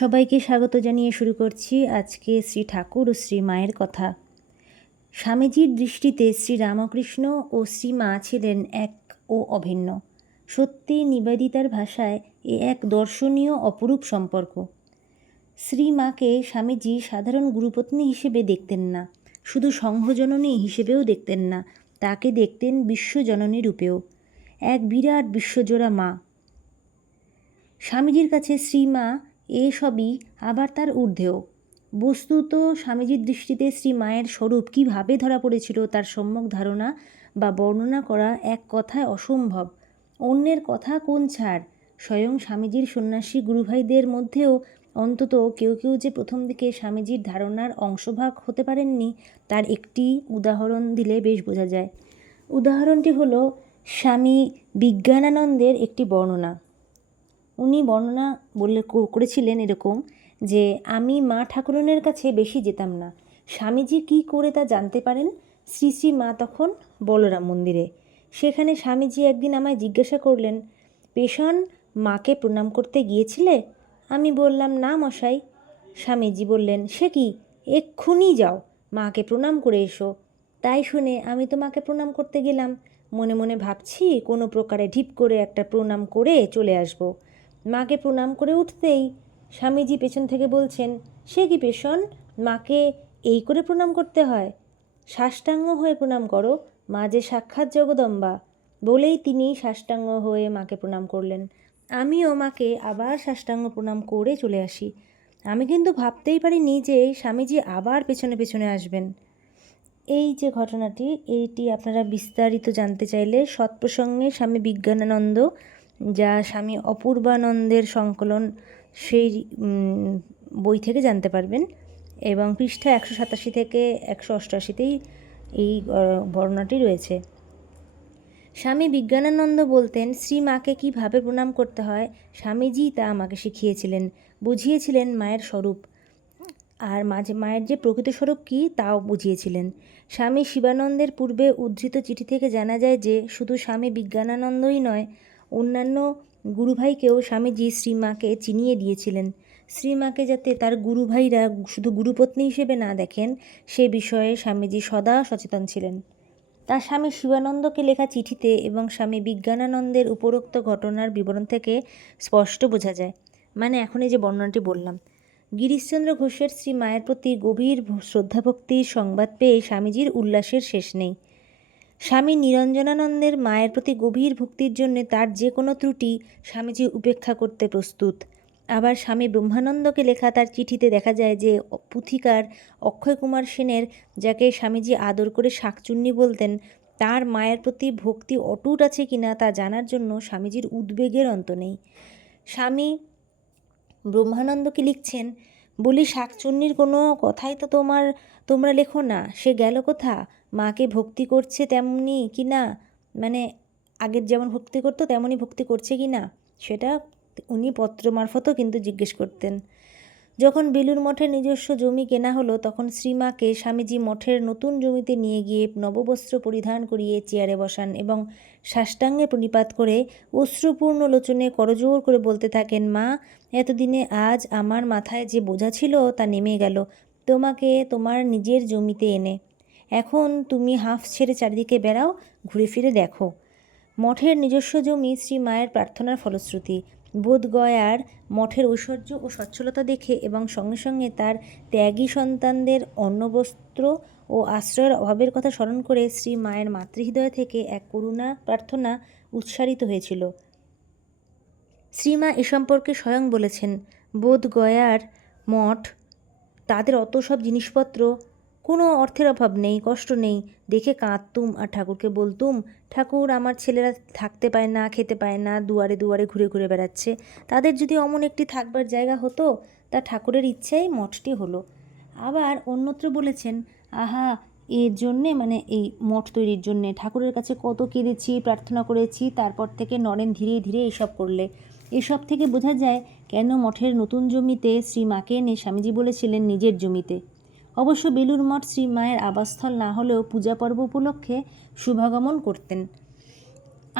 সবাইকে স্বাগত জানিয়ে শুরু করছি আজকে শ্রী ঠাকুর ও শ্রী মায়ের কথা। স্বামীজির দৃষ্টিতে শ্রী রামকৃষ্ণ ও শ্রী মা ছিলেন এক ও অভিন্ন। সত্যি নিবেদিতার ভাষায় এ এক দর্শনীয় অপরূপ সম্পর্ক। শ্রী মাকে স্বামীজি সাধারণ গুরুপত্নী হিসেবে দেখতেন না, শুধু সংঘজননী হিসেবেও দেখতেন না, তাকে দেখতেন বিশ্বজননী রূপেও। এক বিরাট বিশ্বজোড়া মা। স্বামীজির কাছে শ্রীমা এসবই আবার তার ঊর্ধ্বেও। বস্তুত স্বামীজির দৃষ্টিতে শ্রী মায়ের স্বরূপ কীভাবে ধরা পড়েছিল তার সম্যক ধারণা বা বর্ণনা করা এক কথায় অসম্ভব। অন্যের কথা কোন ছাড়? স্বয়ং স্বামীজির সন্ন্যাসী গুরুভাইদের মধ্যেও অন্তত কেউ কেউ যে প্রথম দিকে স্বামীজির ধারণার অংশভাগ হতে পারেননি, তার একটি উদাহরণ দিলে বেশ বোঝা যায়। উদাহরণটি হলো স্বামী বিজ্ঞানানন্দের একটি বর্ণনা। উনি বর্ণনা বললে করেছিলেন এরকম যে, আমি মা ঠাকুরনের কাছে বেশি যেতাম না। স্বামীজি কী করে তা জানতে পারেন? শ্রী শ্রী মা তখন বলরাম মন্দিরে। সেখানে স্বামীজি একদিন আমায় জিজ্ঞাসা করলেন, পেশন, মাকে প্রণাম করতে গিয়েছিলে? আমি বললাম, না মশাই। স্বামীজি বললেন, সে কি? এক্ষুনি যাও, মাকে প্রণাম করে এসো। তাই শুনে আমি তো মাকে প্রণাম করতে গেলাম। মনে মনে ভাবছি কোনো প্রকারে ঢিপ করে একটা প্রণাম করে চলে আসব। মাকে প্রণাম করে উঠতেই স্বামীজি পেছন থেকে বলছেন, সে কি পেশন মাকে এই করে প্রণাম করতে হয়। সাষ্টাঙ্গ হয়ে প্রণাম করো, মা যে সাক্ষাৎ জগদম্বা। বলেই তিনি সাষ্টাঙ্গ হয়ে মাকে প্রণাম করলেন। আমিও মাকে আবার সাষ্টাঙ্গ প্রণাম করে চলে আসি। আমি কিন্তু ভাবতেই পারিনি যে স্বামীজি আবার পেছনে পেছনে আসবেন। এই যে ঘটনাটি, এইটি আপনারা বিস্তারিত জানতে চাইলে সৎপ্রসঙ্গে স্বামী বিজ্ঞানানন্দ যা স্বামী অপূর্বানন্দের সংকলন সেই বই থেকে জানতে পারবেন এবং পৃষ্ঠা একশো সাতাশি থেকে একশো অষ্টআশিতেই এই বর্ণনাটি রয়েছে। স্বামী বিজ্ঞানানন্দ বলতেন শ্রী মাকে কীভাবে প্রণাম করতে হয়? স্বামীজি তা আমাকে শিখিয়েছিলেন, বুঝিয়েছিলেন মায়ের স্বরূপ। আর মাঝে, মায়ের যে প্রকৃত স্বরূপ কী, তাও বুঝিয়েছিলেন। স্বামী শিবানন্দের পূর্বে উদ্ধৃত চিঠি থেকে জানা যায় যে, শুধু স্বামী বিজ্ঞানানন্দই নয় অন্যান্য গুরুভাইকেও স্বামীজি শ্রীমাকে চিনিয়ে দিয়েছিলেন। শ্রীমাকে যাতে তার গুরুভাইরা শুধু গুরুপত্নী হিসেবে না দেখেন, সে বিষয়ে স্বামীজি সদা সচেতন ছিলেন। তার স্বামী শিবানন্দকে লেখা চিঠিতে এবং স্বামী বিজ্ঞানানন্দের উপরোক্ত ঘটনার বিবরণ থেকে স্পষ্ট বোঝা যায়। মানে এখন এই যে বর্ণনাটি বললাম। গিরিশচন্দ্র ঘোষের শ্রী মায়ের প্রতি গভীর শ্রদ্ধাভক্তির সংবাদ পেয়ে স্বামীজির উল্লাসের শেষ নেই। স্বামী নিরঞ্জনানন্দের মায়ের প্রতি গভীর ভক্তির জন্য তার যে কোনো ত্রুটি স্বামীজি উপেক্ষা করতে প্রস্তুত। আবার স্বামী ব্রহ্মানন্দকে লেখা তার চিঠিতে দেখা যায় যে, পুথিকার অক্ষয় কুমার সেনের যাকে স্বামীজি আদর করে শাকচুন্নি বলতেন, তার মায়ের প্রতি ভক্তি অটুট আছে কিনা তা জানার জন্য স্বামীজির উদ্বেগের অন্ত নেই। স্বামী ব্রহ্মানন্দকে লিখছেন বলি, শাকচুন্নির কোনো কথাই তো তোমার, তোমরা লেখো না। সে গেল কোথা? মাকে ভক্তি করছে তেমনি কি না? মানে আগের যেমন ভক্তি করতো, তেমনই ভক্তি করছে কি না? সেটা উনি পত্র মারফতও কিন্তু জিজ্ঞেস করতেন। যখন বেলুর মঠের নিজস্ব জমি কেনা হলো, তখন শ্রীমাকে স্বামীজি মঠের নতুন জমিতে নিয়ে গিয়ে নববস্ত্র পরিধান করিয়ে চেয়ারে বসান এবং সাষ্টাঙ্গে প্রণিপাত করে অশ্রুপূর্ণ লোচনে করজোর করে বলতে থাকেন, মা, এতদিনে আজ আমার মাথায় যে বোঝা ছিল তা নেমে গেল। তোমাকে তোমার নিজের জমিতে এনে। এখন তুমি হাঁফ ছেড়ে চারিদিকে বেড়াও, ঘুরে ফিরে দেখো। মঠের নিজস্ব জমি শ্রী মায়ের প্রার্থনার ফলশ্রুতি। বোধগয়ার মঠের ঐশ্বর্য ও সচ্ছলতা দেখে এবং সঙ্গে সঙ্গে তার ত্যাগী সন্তানদের অন্নবস্ত্র ও আশ্রয়ের অভাবের কথা স্মরণ করে শ্রী মায়ের মাতৃহৃদয় থেকে এক করুণা প্রার্থনা উৎসারিত হয়েছিল। শ্রীমা এ সম্পর্কে স্বয়ং বলেছেন, বোধগয়ার মঠ তাদের অত সব জিনিসপত্র কোনো অর্থের অভাব নেই, কষ্ট নেই। দেখে কাঁদতুম আর ঠাকুরকে বলতুম, ঠাকুর, আমার ছেলেরা থাকতে পায় না, খেতে পায় না, দুয়ারে দুয়ারে ঘুরে ঘুরে বেড়াচ্ছে। তাদের যদি অমন একটি থাকবার জায়গা হতো, তা ঠাকুরের ইচ্ছাই মঠটি হলো। আবার অন্যত্র বলেছেন, আহা, এর জন্যে মানে এই মঠ তৈরির জন্যে ঠাকুরের কাছে কত কেঁদেছি, প্রার্থনা করেছি, তারপর থেকে নরেন ধীরে ধীরে এইসব করলে। এসব থেকে বোঝা যায়, কেন মঠের নতুন জমিতে শ্রী মাকে এনে স্বামীজি বলেছিলেন নিজের জমিতে। অবশ্য বেলুর মঠ শ্রী মায়ের আবাসস্থল না হলেও পূজা পর্ব উপলক্ষে শুভাগমন করতেন।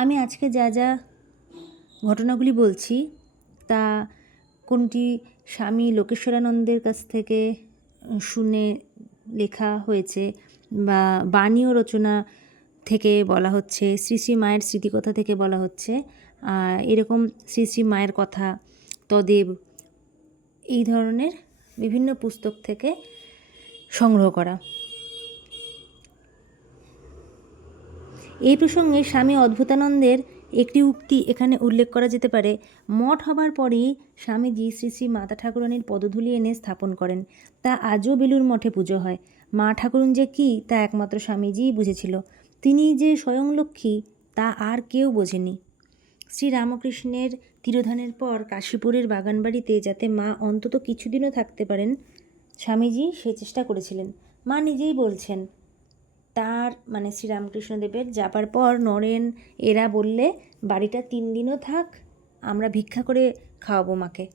আমি আজকে যা যা ঘটনাগুলি বলছি, তা কোনটি স্বামী লোকেশ্বরানন্দের কাছ থেকে শুনে লেখা হয়েছে বা বাণীয় রচনা থেকে বলা হচ্ছে, শ্রী শ্রী মায়ের স্মৃতিকথা থেকে বলা হচ্ছে এরকম শ্রী শ্রী মায়ের কথা, তদেব, এই ধরনের বিভিন্ন পুস্তক থেকে সংগ্রহ করা। এই প্রসঙ্গে স্বামী অদ্ভুতানন্দের একটি উক্তি এখানে উল্লেখ করা যেতে পারে। মঠ হবার পরেই স্বামীজি শ্রী শ্রী মাতা ঠাকুরানীর পদধূলি এনে স্থাপন করেন। তা আজও বেলুর মঠে পুজো হয়। মা ঠাকুরুন যে কী তা একমাত্র স্বামীজিই বুঝেছিল। তিনি যে স্বয়ং লক্ষ্মী তা আর কেউ বোঝেনি। শ্রী রামকৃষ্ণের তিরোধানের পর কাশীপুরের বাগানবাড়িতে যাতে মা অন্তত কিছুদিনও থাকতে পারেন স্বামীজি সে চেষ্টা করেছিলেন। মা নিজেই বলছেন, তার মানে শ্রীরামকৃষ্ণদেবের যাবার পর নরেন এরা বললে, বাড়িটা তিন দিনও থাক, আমরা ভিক্ষা করে খাওয়াবো মাকে।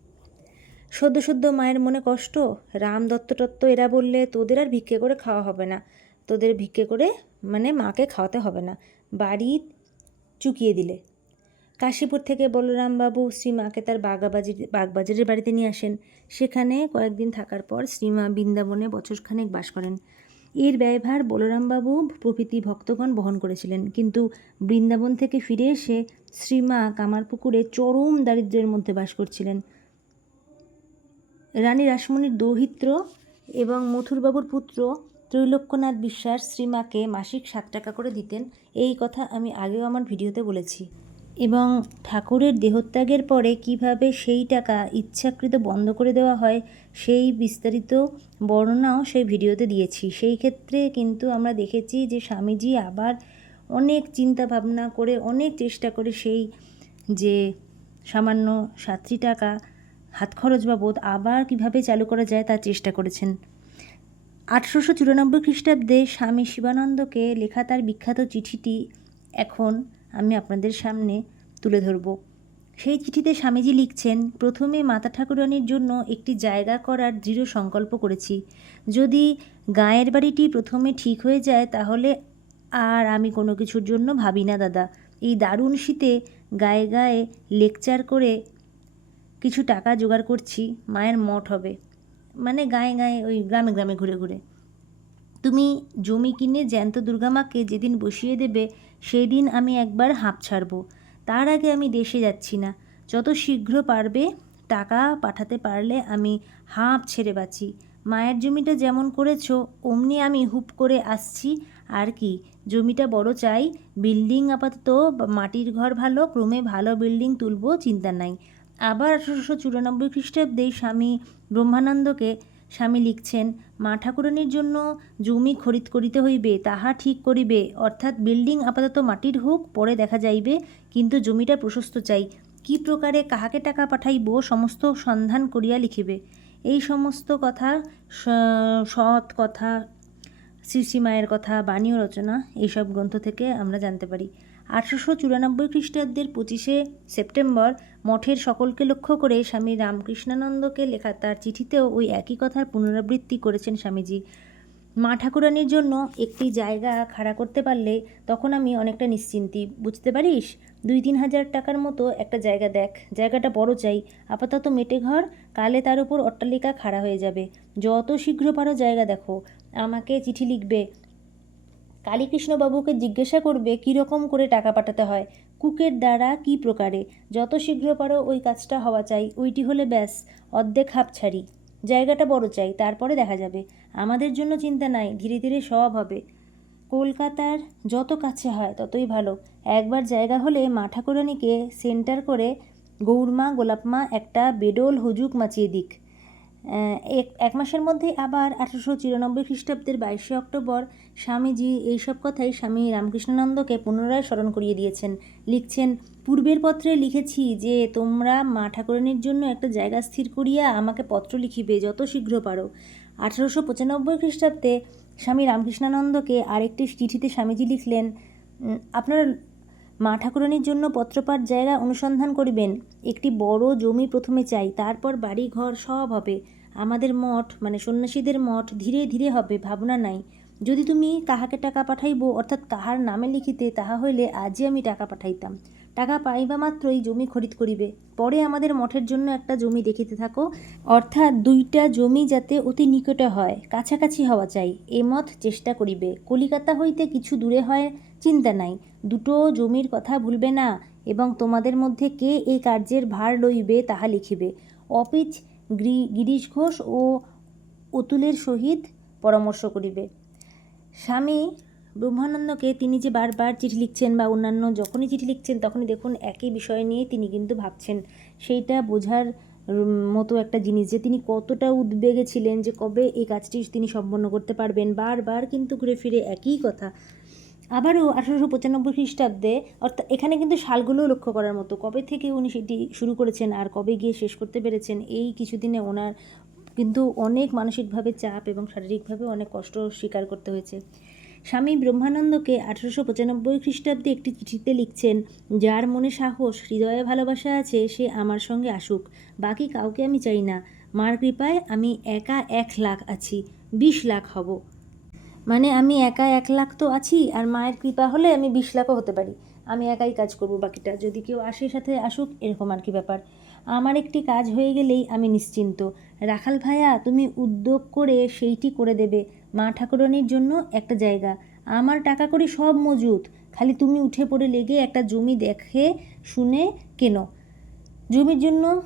সদ্য সদ্য মায়ের মনে কষ্ট, রাম দত্ত টত্ত এরা বললে, তোদের আর ভিক্ষে করে খাওয়া হবে না। তোদের ভিক্ষে করে মানে মাকে খাওয়াতে হবে না। বাড়ি চুকিয়ে দিলে। কাশীপুর থেকে বলরামবাবু শ্রীমাকে তার বাগাবাজির, বাগবাজারের বাড়িতে নিয়ে আসেন। সেখানে কয়েকদিন থাকার পর শ্রীমা বৃন্দাবনে বছরখানেক বাস করেন। এর ব্যয়ভার বলরামবাবু প্রভৃতি ভক্তগণ বহন করেছিলেন। কিন্তু বৃন্দাবন থেকে ফিরে এসে শ্রীমা কামারপুকুরে চরম দারিদ্র্যের মধ্যে বাস করছিলেন। রানী রাসমণির দৌহিত্র এবং মথুরবাবুর পুত্র ত্রৈলোক্যনাথ বিশ্বাস শ্রীমাকে মাসিক সাত টাকা করে দিতেন। এই কথা আমি আগেও আমার ভিডিওতে বলেছি। এবং ঠাকুরের দেহত্যাগের পরে কীভাবে সেই টাকা ইচ্ছাকৃত বন্ধ করে দেওয়া হয়, সেই বিস্তারিত বর্ণনাও সেই ভিডিওতে দিয়েছি। সেই ক্ষেত্রে কিন্তু আমরা দেখেছি যে স্বামীজি আবার অনেক চিন্তা ভাবনা করে, অনেক চেষ্টা করে সেই যে সামান্য সাতটি টাকা হাত খরচ বাবদ আবার কীভাবে চালু করা যায় তার চেষ্টা করেছেন। আঠেরোশো চুরানব্বই খ্রিস্টাব্দে স্বামী শিবানন্দকে লেখা তার বিখ্যাত চিঠিটি এখন আমি আপনাদের সামনে তুলে ধরব। সেই চিঠিতে স্বামীজি লিখছেন, প্রথমে মাতা ঠাকুরানীর জন্য একটি জায়গা করার দৃঢ় সংকল্প করেছি। যদি গায়ের বাড়িটি প্রথমে ঠিক হয়ে যায়, তাহলে আর আমি কোনো কিছুর জন্য ভাবি না, দাদা। এই দারুণ শীতে গায়ে গায়ে লেকচার করে কিছু টাকা জোগাড় করছি, মায়ের মঠ হবে। মানে গায়ে গায়ে ওই গ্রামে গ্রামে ঘুরে ঘুরে। তুমি জমি কিনে জ্যান্ত দুর্গামাকে যেদিন বসিয়ে দেবে সেই দিন আমি একবার হাঁপ ছাড়ব। তার আগে আমি দেশে যাচ্ছি না। যত শীঘ্র পারবে, টাকা পাঠাতে পারলে আমি হাঁপ ছেড়ে বাঁচি। মায়ের জমিটা যেমন করেছ, অমনি আমি হুপ করে আসছি। আর কি, জমিটা বড় চাই, বিল্ডিং আপাতত মাটির ঘর ভালো, ক্রমে ভালো বিল্ডিং তুলবো, চিন্তা নাই। আবার আঠারোশো চুরানব্বই খ্রিস্টাব্দে স্বামী ব্রহ্মানন্দকে স্বামী লিখছেন, মা ঠাকুরানীর জন্য জমি খরিদ করিতে হইবে, তাহা ঠিক করিবে। অর্থাৎ বিল্ডিং আপাতত মাটির হোক, পরে দেখা যাইবে, কিন্তু জমিটা প্রশস্ত চাই। কি প্রকারে কাহাকে টাকা পাঠাইব, সমস্ত সন্ধান করিয়া লিখিবে। এই সমস্ত কথা সৎ কথা শ্রী মায়ের কথা, বাণীয় রচনা, এইসব গ্রন্থ থেকে আমরা জানতে পারি। আঠারোশো চুরানব্বই খ্রিস্টাব্দের পঁচিশে সেপ্টেম্বর মঠের সকলকে লক্ষ্য করে স্বামী রামকৃষ্ণানন্দকে লেখা তার চিঠিতেও ওই একই কথার পুনরাবৃত্তি করেছেন স্বামীজি। মা ঠাকুরানির জন্য একটি জায়গা খাড়া করতে পারলে তখন আমি অনেকটা নিশ্চিন্তি, বুঝতে পারিস? দুই তিন হাজার টাকার মতো একটা জায়গা দেখ, জায়গাটা বড় চাই, আপাতত মেটে ঘর, কালে তার উপর অট্টালিকা খাড়া হয়ে যাবে, যত শীঘ্র পারো জায়গা দেখো, আমাকে চিঠি লিখবে কালীকৃষ্ণবাবুকে জিজ্ঞাসা করবে কীরকম করে টাকা পাঠাতে হয়, কুকের দ্বারা কী প্রকারে, যত শীঘ্র পারো ওই কাজটা হওয়া চাই, ওইটি হলে ব্যাস, অর্ধেক হাফ ছাড়ি। জায়গাটা বড় চাই, তারপরে দেখা যাবে। আমাদের জন্য চিন্তা নাই, ধীরে ধীরে সব হবে। কলকাতার যত কাছে হয় ততই ভালো। একবার জায়গা হলে মা ঠাকুরানীকে সেন্টার করে গৌরমা গোলাপমা একটা বেডোল হুজুক মাচিয়ে দিক। এক এক মাসের মধ্যেই আবার আঠারোশো চিরানব্বই খ্রিস্টাব্দের বাইশে অক্টোবর স্বামীজি এইসব কথাই স্বামী রামকৃষ্ণানন্দকে পুনরায় স্মরণ করিয়ে দিয়েছেন। লিখছেন, পূর্বের পত্রে লিখেছি যে, তোমরা মা ঠাকুরানীর জন্য একটা জায়গা স্থির করিয়া আমাকে পত্র লিখিবে, যত শীঘ্র পারো। আঠারোশো পঁচানব্বই খ্রিস্টাব্দে স্বামী রামকৃষ্ণানন্দকে আরেকটি চিঠিতে স্বামীজি লিখলেন আপনার মা ঠাকুরানির জন্য পত্রপাঠ জায়গা অনুসন্ধান করিবেন। একটি বড় জমি প্রথমে চাই, তারপর বাড়ি ঘর সব হবে। আমাদের মঠ মানে সন্ন্যাসীদের মঠ, ধীরে ধীরে হবে, ভাবনা নাই। যদি তুমি তাহাকে টাকা পাঠাইব, অর্থাৎ তাহার নামে লিখিতে, তাহা হইলে আজই আমি টাকা পাঠাইতাম। টাকা পাইবা মাত্রই জমি খরিদ করিবে। পরে আমাদের মঠের জন্য একটা জমি দেখিতে থাকো। অর্থাৎ দুইটা জমি যাতে অতি নিকটে হয়, কাছাকাছি হওয়া চাই। এ মত চেষ্টা করিবে। কলিকাতা হইতে কিছু দূরে হয়, চিন্তা নাই। দুটো জমির কথা ভুলবে না এবং তোমাদের মধ্যে কে এই কার্যের ভার লইবে তাহা লিখিবে। অপিচ গিরি- গিরিশ ঘোষ ও অতুলের সহিত পরামর্শ করিবে। স্বামী ব্রহ্মানন্দকে তিনি যে বারবার চিঠি লিখছেন বা অন্যান্য যখনই চিঠি লিখছেন, তখনই দেখুন একই বিষয় নিয়ে তিনি কিন্তু ভাবছেন। সেইটা বোঝার মতো একটা জিনিস যে তিনি কতটা উদ্বেগে ছিলেন যে কবে এই কাজটি তিনি সম্পন্ন করতে পারবেন। বারবার কিন্তু ঘুরে ফিরে একই কথা। আবারও আঠারোশো পঁচানব্বই খ্রিস্টাব্দে, অর্থাৎ এখানে কিন্তু সালগুলোও লক্ষ্য করার মতো, কবে থেকে উনি সেটি শুরু করেছেন আর কবে গিয়ে শেষ করতে পেরেছেন, এই কিছুদিনে ওনার কিন্তু অনেক মানসিকভাবে চাপ এবং শারীরিকভাবে অনেক কষ্ট স্বীকার করতে হয়েছে। স্বামী ব্রহ্মানন্দকে আঠারোশো পঁচানব্বই খ্রিস্টাব্দে একটি চিঠিতে লিখছেন, যার মনে সাহস, হৃদয়ে ভালোবাসা আছে, সে আমার সঙ্গে আসুক। বাকি কাউকে আমি চাই না। মার কৃপায় আমি একা এক লাখ আছি, বিশ লাখ হব। মানে আমি একা এক লাখ তো আছি, আর মায়ের কৃপা হলে আমি বিশ লাখও হতে পারি। আমি একাই কাজ করব বাকিটা। যদি কেউ আসে সাথে আসুক, এরকম আর কি ব্যাপার। আমার একটি কাজ হয়ে গেলেই আমি নিশ্চিন্ত। রাখাল ভাইয়া, তুমি উদ্যোগ করে সেইটি করে দেবে। মা ঠাকুরানির জন্য একটা জায়গা। আমার টাকা করি সব মজুত। খালি তুমি উঠে পড়ে লেগে একটা জমি দেখে, শুনে কেনো। জমির জন্য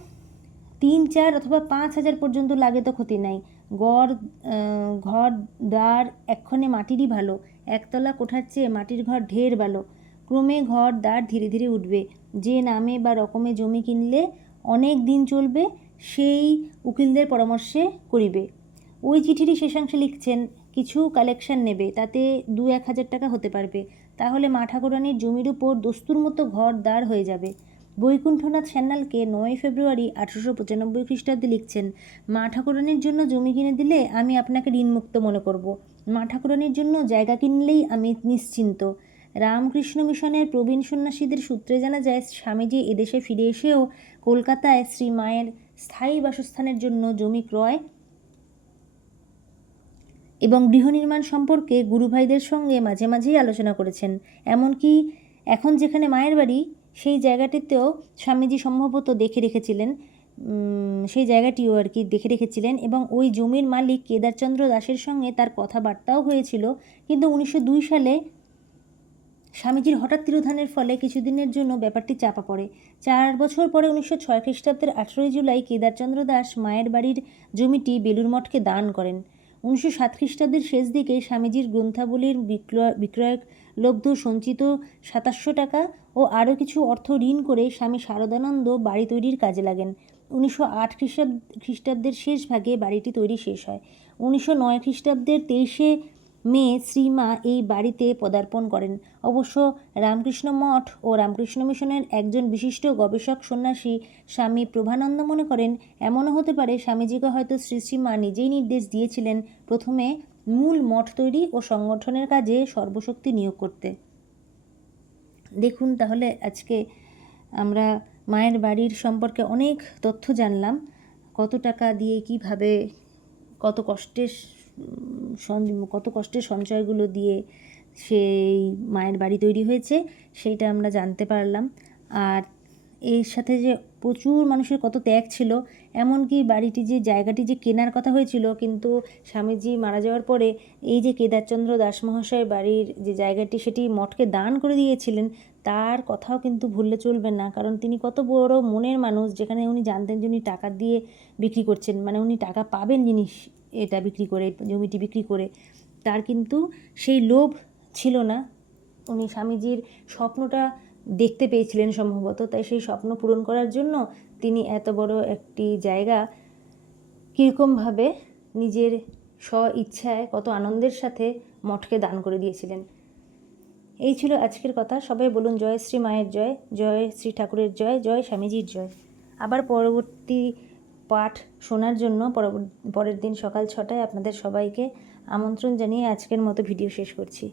তিন, চার অথবা পাঁচ হাজার পর্যন্ত লাগে তো ক্ষতি নাই। গড় ঘর, দ্বার এক্ষণে মাটিরই ভালো। একতলা কোঠার চেয়ে মাটির ঘর ঢের ভালো। ক্রমে ঘর, দ্বার ধীরে ধীরে উঠবে। যে নামে বা রকমে জমি কিনলে অনেক দিন চলবে, সেই উকিলদের পরামর্শে করিবে। ওই চিঠিরই শেষাংশে লিখছেন, কিছু কালেকশন নেবে, তাতে দু এক হাজার টাকা হতে পারবে। তাহলে মা ঠাকুরানির জমির উপর দস্তুর মতো ঘর দাঁড় হয়ে যাবে। বৈকুণ্ঠনাথ সান্যালকে নয় ফেব্রুয়ারি আঠারোশো পঁচানব্বই খ্রিস্টাব্দে লিখছেন মা ঠাকুরানির জন্য জমি কিনে দিলে আমি আপনাকে ঋণমুক্ত মনে করব। মা ঠাকুরানির জন্য জায়গা কিনলেই আমি নিশ্চিন্ত। রামকৃষ্ণ মিশনের প্রবীণ সন্ন্যাসীদের সূত্রে জানা যায়, স্বামীজি এদেশে ফিরে এসেও কলকাতায় শ্রী মায়ের স্থায়ী বাসস্থানের জন্য জমি ক্রয় এবং গৃহ নির্মাণ সম্পর্কে গুরুভাইদের সঙ্গে মাঝে মাঝেই আলোচনা করেছেন। এমনকি এখন যেখানে মায়ের বাড়ি, সেই জায়গাটিতেও স্বামীজি সম্ভবত দেখে রেখেছিলেন সেই জায়গাটিও আর কি দেখে রেখেছিলেন এবং ওই জমির মালিক কেদারচন্দ্র দাসের সঙ্গে তার কথাবার্তাও হয়েছিল। কিন্তু উনিশশো দুই সালে স্বামীজির হঠাৎ তিরোধানের ফলে কিছুদিনের জন্য ব্যাপারটি চাপা পড়ে। চার বছর পরে উনিশশো ছয় খ্রিস্টাব্দের আঠেরোই জুলাই কেদারচন্দ্র দাস মায়ের বাড়ির জমিটি বেলুর মঠকে দান করেন। উনিশশো সাত খ্রিস্টাব্দের শেষ দিকে স্বামীজির গ্রন্থাবলীর বিক্রয় বিক্রয় লব্ধ সঞ্চিত সাতাশশো টাকা ও আরও কিছু অর্থ ঋণ করে স্বামী শারদানন্দ বাড়ি তৈরির কাজে লাগেন। উনিশশো আট খ্রিস্টাব্দ, খ্রিস্টাব্দের শেষ ভাগে বাড়িটি তৈরি শেষ হয়। উনিশশো নয় খ্রিস্টাব্দের তেইশে মে শ্রীমা এই বাড়িতে পদার্পণ করেন। অবশ্য রামকৃষ্ণ মঠ ও রামকৃষ্ণ মিশনের একজন বিশিষ্ট গবেষক সন্ন্যাসী স্বামী প্রভানন্দ মনে করেন, এমনও হতে পারে স্বামীজিকে হয়তো শ্রী শ্রীমা নিজেই নির্দেশ দিয়েছিলেন প্রথমে মূল মঠ তৈরি ও সংগঠনের কাজে সর্বশক্তি নিয়োগ করতে। দেখুন তাহলে আজকে আমরা মায়ের বাড়ির সম্পর্কে অনেক তথ্য জানলাম। কত টাকা দিয়ে কীভাবে, কত কষ্টের কত কষ্টের সঞ্চয়গুলো দিয়ে সেই মায়ের বাড়ি তৈরি হয়েছে, সেইটা আমরা জানতে পারলাম। আর এর সাথে যে প্রচুর মানুষের কত ত্যাগ ছিল, এমনকি বাড়িটি যে জায়গাটি যে কেনার কথা হয়েছিল, কিন্তু স্বামীজি মারা যাওয়ার পরে এই যে কেদারচন্দ্র দাস বাড়ির যে জায়গাটি, সেটি মঠকে দান করে দিয়েছিলেন, তার কথাও কিন্তু ভুললে চলবে না, কারণ তিনি কত বড় মনের মানুষ, যেখানে উনি জানতেন যে উনি টাকা দিয়ে বিক্রি করছেন মানে উনি টাকা পাবেন জিনিস এটা বিক্রি করে, জমিটি বিক্রি করে। তার কিন্তু সেই লোভ ছিল না। উনি স্বামীজির স্বপ্নটা দেখতে পেয়েছিলেন সম্ভবত, তাই সেই স্বপ্ন পূরণ করার জন্য তিনি এত বড় একটি জায়গা কীরকমভাবে নিজের স্ব ইচ্ছায় কত আনন্দের সাথে মঠকে দান করে দিয়েছিলেন। এই ছিল আজকের কথা। সবাই বলুন, জয় শ্রী মায়ের জয় জয় শ্রী ঠাকুরের জয় জয় স্বামীজির জয়। আবার পরবর্তী পাঠ শোনার জন্য পরের দিন সকাল ছটায় আপনাদের সবাইকে আমন্ত্রণ জানিয়ে আজকের মতো ভিডিও শেষ করছি।